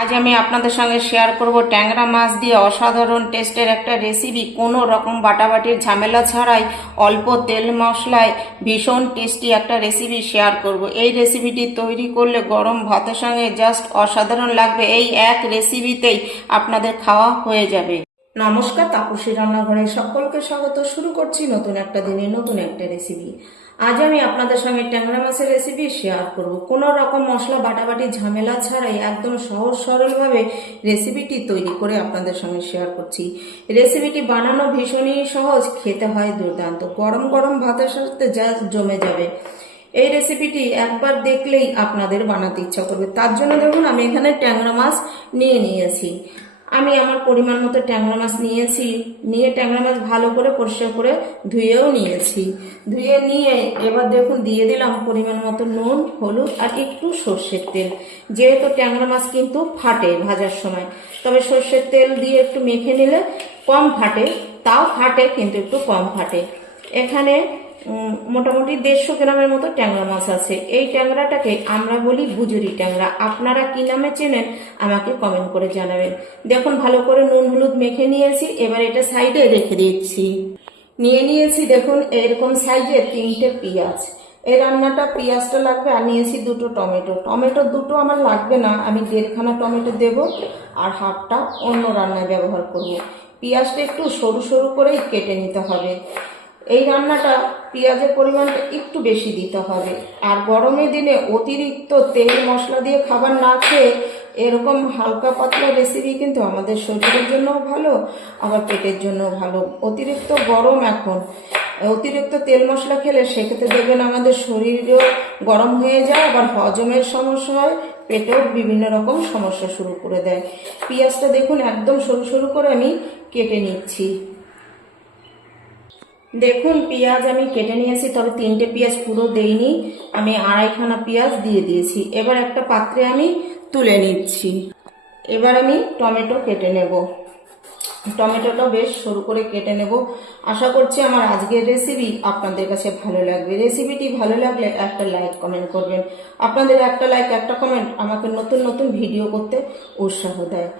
আজ আমি আপনাদের সঙ্গে শেয়ার করব ট্যাংরা মাছ দিয়ে অসাধারণ টেস্টের একটা রেসিপি। কোনো রকম বাটাবাটির ঝামেলা ছাড়াই অল্প তেল মশলায় ভীষণ টেস্টি একটা রেসিপি শেয়ার করব। এই রেসিপিটি তৈরি করলে গরম ভাতের সঙ্গে জাস্ট অসাধারণ লাগবে। এই এক রেসিপিতেই আপনাদের খাওয়া হয়ে যাবে। নমস্কার, তাপসী রান্নাঘরে সকলকে স্বাগত। শুরু করছি নতুন একটা দিনে নতুন একটা রেসিপি। আজ আমি আপনাদের সঙ্গে ট্যাংরা মাছের রেসিপি শেয়ার করব। কোনো রকম মশলা বাটাবাটি ঝামেলা ছাড়াই একদম সহজ সরলভাবে রেসিপিটি তৈরি করে আপনাদের সঙ্গে শেয়ার করছি। রেসিপিটি বানানো ভীষণই সহজ, খেতে হয় দুর্দান্ত। গরম গরম ভাতের সাথে জাস্ট জমে যাবে। এই রেসিপিটি একবার দেখলেই আপনাদের বানাতে ইচ্ছা করবে। তার জন্য দেখুন, আমি এখানে ট্যাংরা মাছ নিয়েছি। আমি আমার পরিমাণ মতো ট্যাংরা মাছ নিয়ে ট্যাংরা মাছ ভালো করে পরিষ্কার করে ধুয়েও নিয়েছি। ধুয়ে নিয়ে এবার দেখুন দিয়ে দিলাম পরিমাণ মতো নুন, হলুদ আর একটু সর্ষের তেল। যেহেতু ট্যাংরা মাছ কিন্তু ফাটে ভাজার সময়, তবে সর্ষের তেল দিয়ে একটু মেখে নিলে কম ফাটে, তাও ফাটে কিন্তু একটু কম ফাটে। এখানে মোটামুটি 150 গ্রামের মতো ট্যাংরা মাছ আছে। এই ট্যাংরাটাকে আমরা বলি গুজুরি ট্যাংরা। আপনারা কি নামে চেনেন আমাকে কমেন্ট করে জানাবেন। দেখুন ভালো করে নুন হলুদ মেখে নিয়েছি। এবার এটা সাইডে রেখে দিচ্ছি। নিয়েছি দেখুন এরকম সাইজের 3টে পেঁয়াজ। এই রান্নাটা পেঁয়াজটা লাগবে। আর নিয়েছি 2টো টমেটো। দুটো আমার লাগবে না, আমি 1.5খানা টমেটো দেব আর হাফটা অন্য রান্নায় ব্যবহার করব। পেঁয়াজটা একটু সরু সরু করেই কেটে নিতে হবে। এই রান্নাটা পেঁয়াজের পরিমাণটা একটু বেশি দিতে হবে। আর গরমের দিনে অতিরিক্ত তেল মশলা দিয়ে খাবার না খেয়ে এরকম হালকা পাতলা রেসিপি কিন্তু আমাদের শরীরের জন্যও ভালো, আবার পেটের জন্যও ভালো। অতিরিক্ত গরম, এখন অতিরিক্ত তেল মশলা খেলে সেক্ষেত্রে দেখবেন আমাদের শরীরেও গরম হয়ে যায়, আবার হজমের সমস্যা হয়, পেটেও বিভিন্ন রকম সমস্যা শুরু করে দেয়। পেঁয়াজটা দেখুন একদম সরু সরু করে আমি কেটে নিচ্ছি। দেখুন পেঁয়াজ আমি কেটে নিয়েছি, তবে 3টে পেঁয়াজ পুরো দেইনি, আমি 2.5খানা পেঁয়াজ দিয়ে দিয়েছি। এবার একটা পাত্রে আমি তুলে নিচ্ছি। এবার আমি টমেটো কেটে নেব। টমেটোটা বেশ সরু করে কেটে নেব। আশা করছি আমার আজকের রেসিপি আপনাদের কাছে ভালো লাগবে। রেসিপিটি ভালো লাগলে একটা লাইক কমেন্ট করবেন। আপনাদের একটা লাইক একটা কমেন্ট আমাকে নতুন নতুন ভিডিও করতে উৎসাহ দেয়।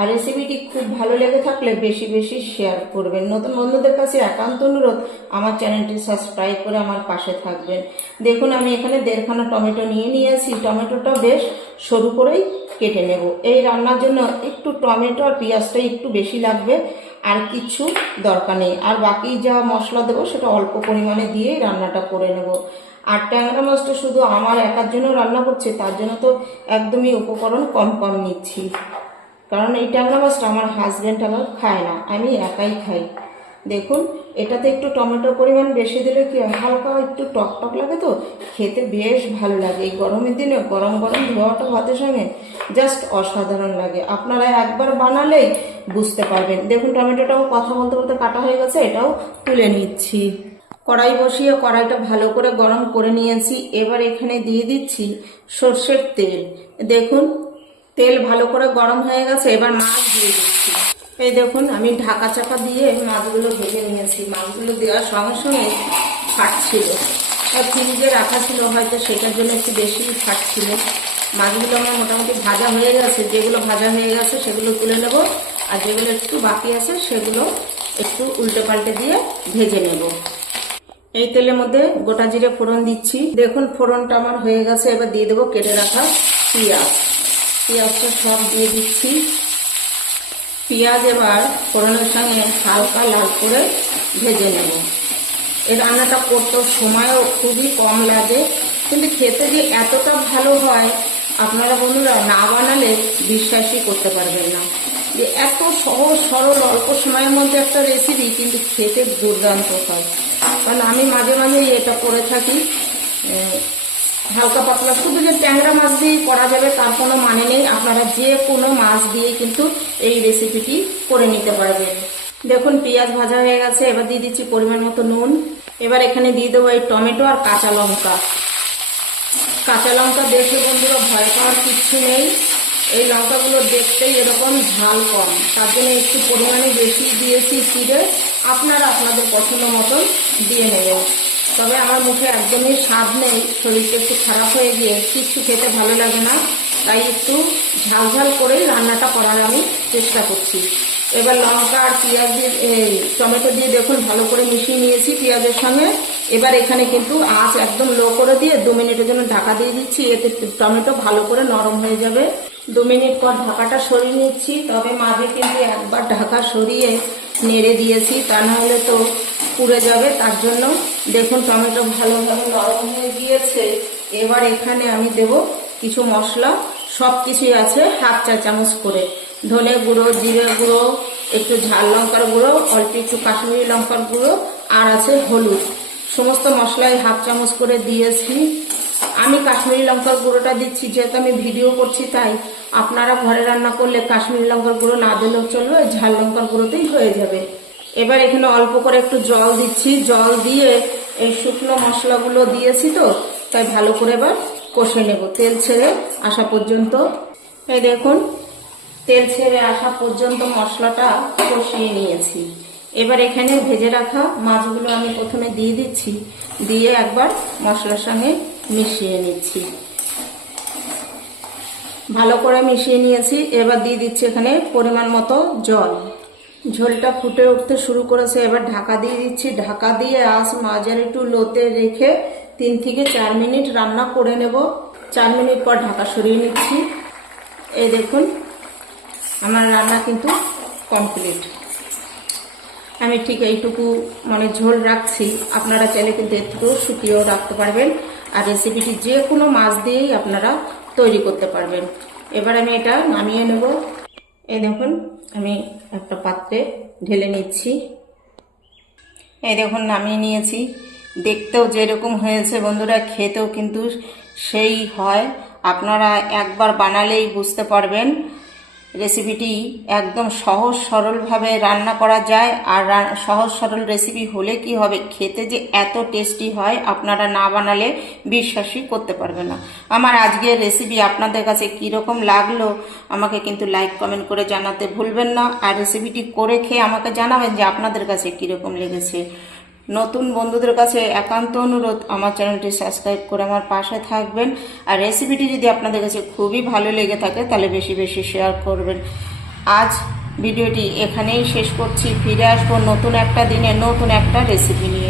আর রেসিপিটি খুব ভালো লেগে থাকলে বেশি বেশি শেয়ার করবেন। নতুন বন্ধুদের কাছে একান্ত অনুরোধ, আমার চ্যানেলটি সাবস্ক্রাইব করে আমার পাশে থাকবেন। দেখুন আমি এখানে 1.5খানা টমেটো নিয়েছি। টমেটোটা বেশ সরু করেই কেটে নেব। এই রান্নার জন্য একটু টমেটো আর পেঁয়াজটা একটু বেশি লাগবে, আর কিছু দরকার নেই। আর বাকি যা মশলা দেবো সেটা অল্প পরিমাণে দিয়েই রান্নাটা করে নেব। আর ট্যাংরা মাছটা শুধু আমার একার জন্য রান্না করছে, তার জন্য তো একদমই উপকরণ কম কম নিচ্ছি। কারণ এই ট্যাংরা মাছটা আমার হাজব্যান্ড আবার খায় না, আমি একাই খাই। দেখুন এটাতে একটু টমেটোর পরিমাণ বেশি দিলে কি হালকা একটু টক টক লাগে, তো খেতে বেশ ভালো লাগে। এই গরমের দিনে গরম গরম ধোয়াটা ভাতের সঙ্গে জাস্ট অসাধারণ লাগে। আপনারা একবার বানালেই বুঝতে পারবেন। দেখুন টমেটোটাও কথা বলতে বলতে কাটা হয়ে গেছে, এটাও তুলে নিচ্ছি। কড়াই বসিয়ে কড়াইটা ভালো করে গরম করে নিয়েছি। এবার এখানে দিয়ে দিচ্ছি সর্ষের তেল। দেখুন তেল ভালো করে গরম হয়ে গেছে, এবার মাছ দিয়ে দিচ্ছি। এই দেখুন আমি ঢাকা চাপা দিয়ে মাছগুলো ভেজে নিয়েছি। মাছগুলো দেওয়ার সঙ্গে সঙ্গে ফাটছিল, আর ফ্রিজে রাখা ছিল হয়তো সেটার জন্য একটু বেশি ফাটছিল। মাছগুলো আমার মোটামুটি ভাজা হয়ে গেছে। যেগুলো ভাজা হয়ে গেছে সেগুলো তুলে নেব, আর যেগুলো একটু বাকি আছে সেগুলো একটু উল্টে পাল্টে দিয়ে ভেজে নেব। এই তেলের মধ্যে গোটা জিরে ফোড়ন দিচ্ছি। দেখুন ফোড়নটা আমার হয়ে গেছে। এবার দিয়ে দেবো কেটে রাখা পেঁয়াজটা সব দিয়ে দিচ্ছি। পেঁয়াজ এবার ফোড়নের সঙ্গে হালকা লাল করে ভেজে নেব। এই রান্নাটা করতে সময়ও খুবই কম লাগে, কিন্তু খেতে যে এতটা ভালো হয় আপনারা বন্ধুরা না বানালে বিশ্বাসই করতে পারবেন না, যে এত সহজ সরল অল্প সময়ের মধ্যে একটা রেসিপি কিন্তু খেতে দুর্দান্ত হয়। কারণ আমি মাঝে মাঝে এটা করে থাকি। হালকা পাতলা শুধু যে ট্যাংরা মাছ দিয়েই করা যাবে তার কোনো মানে নেই, আপনারা যে কোনো মাছ দিয়ে কিন্তু এই রেসিপিটি করে নিতে পারবেন। দেখুন পেঁয়াজ ভাজা হয়ে গেছে। এবার দিয়ে দিচ্ছি পরিমাণ মতো নুন। এবার এখানে দিয়ে দেবো এই টমেটো আর কাঁচা লঙ্কা। দেখে বন্ধুরা ভয় পাওয়ার কিচ্ছু নেই। এই লঙ্কাগুলো দেখতেই এরকম ঝাল কম, তার জন্য একটু পরিমাণে বেশি দিয়েছি চিড়ে। আপনারা আপনাদের পছন্দ মতন দিয়ে নেবেন। তবে আমার মুখে একদমই স্বাদ নেই, শরীরটা একটু খারাপ হয়ে গিয়ে কিচ্ছু খেতে ভালো লাগে না। তাই একটু ঝাল ঝাল করেই রান্নাটা করার আমি চেষ্টা করছি। এবার লঙ্কা আর পেঁয়াজ দিয়ে টমেটো দিয়ে দেখুন ভালো করে মিশিয়ে নিয়েছি পেঁয়াজের সঙ্গে। এবার এখানে কিন্তু আঁচ একদম লো করে দিয়ে 2 মিনিটের জন্য ঢাকা দিয়ে দিচ্ছি, এতে টমেটো ভালো করে নরম হয়ে যাবে। 2 মিনিট পর ঢাকাটা সরিয়ে নিচ্ছি, তবে মাঝে কিন্তু একবার ঢাকা সরিয়ে নেড়ে দিয়েছি, তা নাহলে তো পুড়ে যাবে। তার জন্য দেখুন টমেটো ভালোভাবে নরম হয়ে গিয়েছে। এবার এখানে আমি দেব কিছু মশলা, সব কিছুই আছে 1/2 চা চামচ করে। ধনে গুঁড়ো, জিরে গুঁড়ো, একটু ঝাল লঙ্কার গুঁড়ো, অল্প একটু কাশ্মীরি লঙ্কার গুঁড়ো, আর আছে হলুদ। সমস্ত মশলাই 1/2 চামচ করে দিয়েছি। আমি কাশ্মীরি লঙ্কার গুঁড়োটা দিচ্ছি যেহেতু আমি ভিডিও করছি, তাই আপনারা ঘরে রান্না করলে কাশ্মীরি লঙ্কার গুঁড়ো না দিলেও চলবে, ঝাল লঙ্কার গুঁড়োতেই হয়ে যাবে। এবার এখানে অল্প করে একটু জল দিচ্ছি, জল দিয়ে এই শুকনো মশলাগুলো দিয়েছি তো, তাই ভালো করে এবার কষে নেব তেল ছেড়ে আসা পর্যন্ত। এই দেখুন তেল ছেড়ে আসা পর্যন্ত মশলাটা কষিয়ে নিয়েছি। এবার এখানে ভেজে রাখা মাছগুলো আমি প্রথমে দিয়ে দিচ্ছি, দিয়ে একবার মশলার সঙ্গে মিশিয়ে নিচ্ছি। ভালো করে মিশিয়ে নিয়েছি। এবার দিয়ে দিচ্ছি এখানে পরিমাণ মতো জল। ঝোলটা ফুটে উঠতে শুরু করেছে, এবার ঢাকা দিয়ে দিচ্ছি। ঢাকা দিয়ে আঁচ মাঝারি টু লোতে রেখে 3 থেকে 4 মিনিট রান্না করে নেব। 4 মিনিট পর ঢাকা সরিয়ে নিচ্ছি। এই দেখুন আমার রান্না কিন্তু কমপ্লিট। আমি ঠিক এইটুকু ঝোল রাখছি, আপনারা চাইলে কিন্তু এর থেকেও শুকিয়েও রাখতে পারবেন। আর রেসিপিটি যে কোনো মাছ দিয়েই আপনারা তৈরি করতে পারবেন। এবার আমি এটা নামিয়ে নেব। এই দেখুন আমি একটা পাত্রে ঢেলে নিচ্ছি। এই দেখুন নামিয়ে নিয়েছি। দেখতেও যেরকম হয়েছে বন্ধুরা, খেতেও কিন্তু সেই হয়। আপনারা একবার বানালেই বুঝতে পারবেন রেসিপিটি একদম সহজ সরলভাবে রান্না করা যায়। আর সহজ সরল রেসিপি হলে কি হবে, খেতে যে এত টেস্টি হয় আপনারা না বানালে বিশ্বাসই করতে পারবেন না। আমার আজকের রেসিপি আপনাদের কাছে কীরকম লাগলো আমাকে কিন্তু লাইক কমেন্ট করে জানাতে ভুলবেন না। আর রেসিপিটি করে খেয়ে আমাকে জানাবেন যে আপনাদের কাছে কীরকম লেগেছে। নতুন বন্ধুদের কাছে একান্ত অনুরোধ, আমার চ্যানেলটি সাবস্ক্রাইব করে আমার পাশে থাকবেন। আর রেসিপিটি যদি আপনাদের কাছে খুবই ভালো লেগে থাকে তাহলে বেশি বেশি শেয়ার করবেন। আজ ভিডিওটি এখানেই শেষ করছি। ফিরে আসবো নতুন একটা দিনে নতুন একটা রেসিপি নিয়ে।